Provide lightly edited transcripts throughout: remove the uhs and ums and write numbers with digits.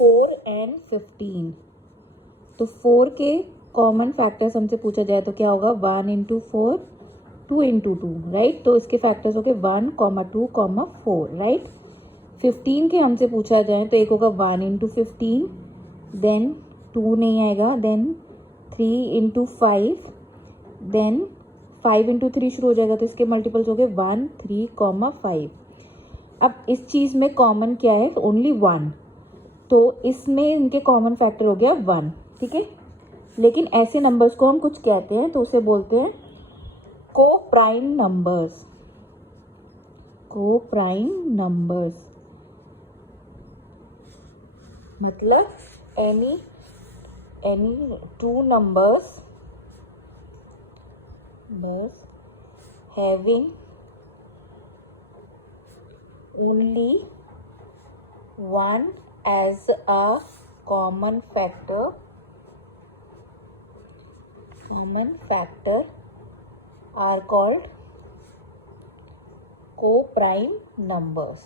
4 and 15। तो 4 के common factors हमसे पूछा जाए तो क्या होगा, 1 इंटू 4, 2 इंटू 2, राइट। तो इसके फैक्टर्स हो गए 1, 2, 4, राइट। 15 के हमसे पूछा जाए तो एक होगा 1 इंटू 15, देन 2 नहीं आएगा, देन 3 इंटू 5, देन 5 इंटू 3 शुरू हो जाएगा, तो इसके मल्टीपल्स हो गए 1, 3, 5। अब इस चीज़ में कॉमन क्या है, ओनली 1, तो इसमें इनके कॉमन फैक्टर हो गया 1, ठीक है। लेकिन ऐसे नंबर्स को हम कुछ कहते हैं, तो उसे बोलते हैं को प्राइम नंबर्स। को प्राइम नंबर्स मतलब एनी टू नंबर्स बस having only one as a common factor are called co-prime numbers,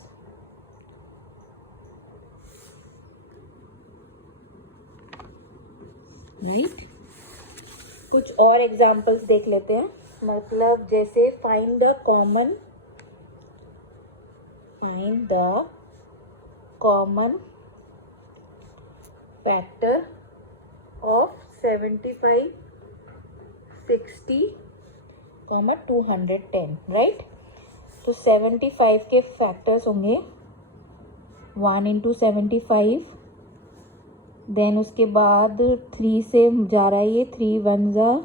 right? कुछ और एग्जाम्पल्स देख लेते हैं। मतलब जैसे find the common factor of 75, 60, 210, right. तो 75 के फैक्टर्स होंगे 1 इंटू 75, देन उसके बाद 3 से जा रहा है ये, 3 1 जा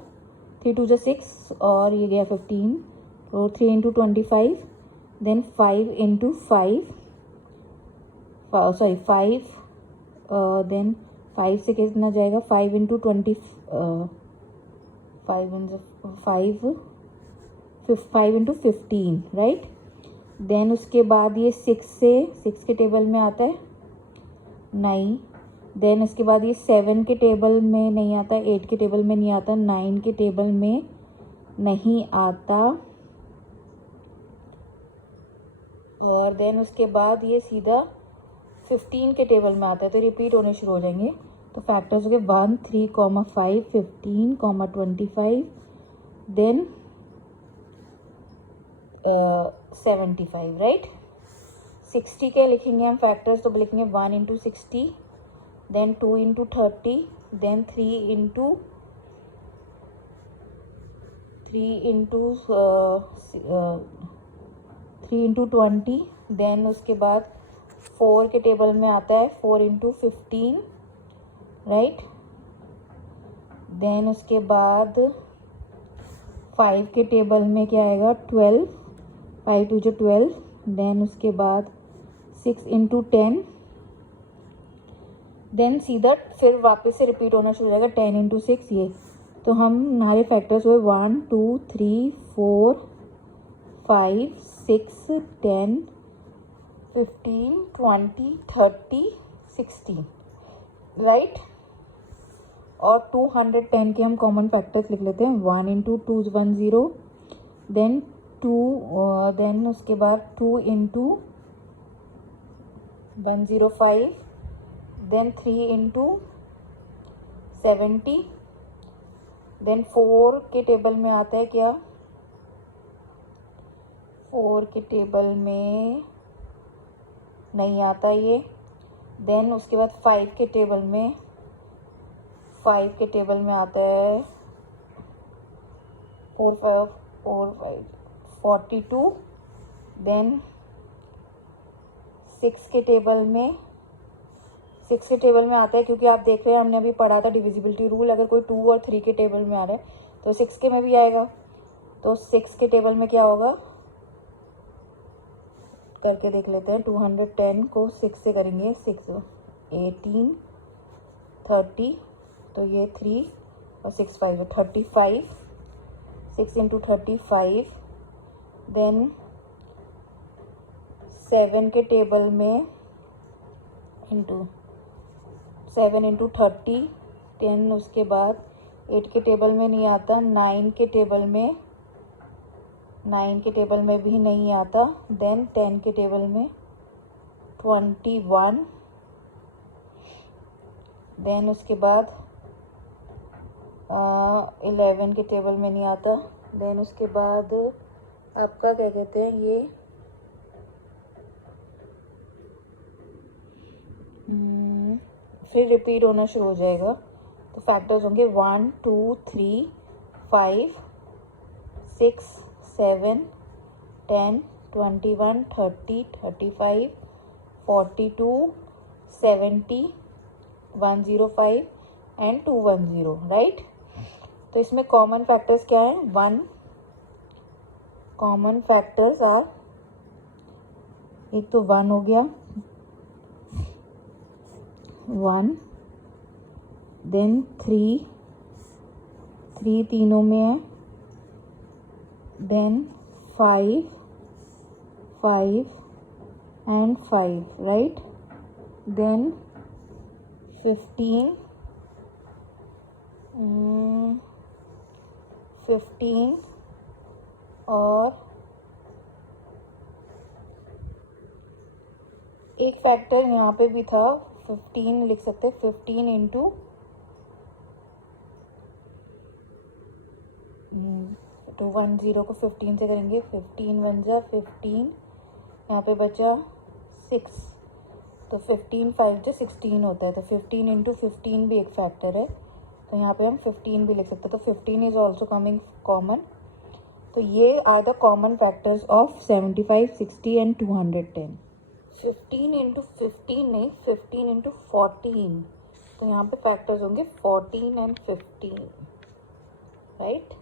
3 2 जा 6 और ये गया 15, तो 3 into 25, then 5 into 5, sorry 5, then 5 से कितना जाएगा, 5 इंटू 20, 5 इंटू 15, राइट। देन उसके बाद ये 6 के टेबल में आता है, 9, देन उसके बाद ये 7 के टेबल में नहीं आता, 8 के टेबल में नहीं आता, 9 के टेबल में नहीं आता, और देन उसके बाद ये सीधा 15 के टेबल में आता है, तो रिपीट होने शुरू हो जाएंगे। तो फैक्टर्स हो गए 1, 3, 5, 15, 25, देन 75, राइट। 60 के लिखेंगे हम फैक्टर्स, तो लिखेंगे 1 into 60, then 2 into 30, then 3 into 20, then उसके बाद 4 के टेबल में आता है 4 इंटू 15, राइट। देन उसके बाद 5 के टेबल में क्या आएगा, 12, 5 2 12, देन उसके बाद 6 इंटू 10, देन सीधा फिर वापस से रिपीट होना शुरू हो जाएगा 10 इंटू 6 ये। तो हम हमारे फैक्टर्स हुए 1 2 3 4 5 6 10 15 20 30 60, राइट। और 210 के हम कॉमन फैक्टर्स लिख लेते हैं, 1 इंटू 2 10, देन 2, देन उसके बाद 2 इंटू 105, देन 3 इंटू 70, देन 4 के टेबल में आता है क्या, 4 के टेबल में नहीं आता ये, देन उसके बाद 5 के टेबल में आता है 4 5 42, देन 6 के टेबल में आता है, क्योंकि आप देख रहे हैं हमने अभी पढ़ा था डिविजिबिलिटी रूल, अगर कोई 2 और 3 के टेबल में आ रहा है तो 6 के में भी आएगा। तो 6 के टेबल में क्या होगा करके देख लेते हैं। 210 को 6 से करेंगे, 6 18 30, तो ये 3 और 6 5 35, 6 इंटू 35, देन 7 के टेबल में इंटू 7 इंटू 30, 10, उसके बाद 8 के टेबल में नहीं आता, 9 के टेबल में भी नहीं आता, देन 10 के टेबल में 21, देन उसके बाद 11 के टेबल में नहीं आता। देन उसके बाद आपका क्या कहते हैं ये फिर रिपीट होना शुरू हो जाएगा। तो फैक्टर्स होंगे 1 2 3 5 6 7 10 21 30 35 42 70 105 एंड 210, राइट। तो इसमें कॉमन फैक्टर्स क्या है? 1 कॉमन फैक्टर्स आर, एक तो 1 हो गया, 1, देन 3 तीनों में है, देन 5 एंड 5, राइट। देन 15 और एक फैक्टर यहाँ पे भी था 15 लिख सकते हैं, 15 इंटू 210 को 15 से करेंगे, 15 1 जा 15, यहाँ पे बचा 6, तो 15 5 जो 16 होता है, तो 15 इंटू 15 भी एक फैक्टर है, तो यहाँ पे हम 15 भी लिख सकते हैं। तो 15 इज ऑल्सो कमिंग कॉमन। तो ये are the common factors of 75 60 and 210। 15 into 15 नहीं, 15 इंटू 14, तो यहाँ पे फैक्टर्स होंगे 14 एंड 15, राइट।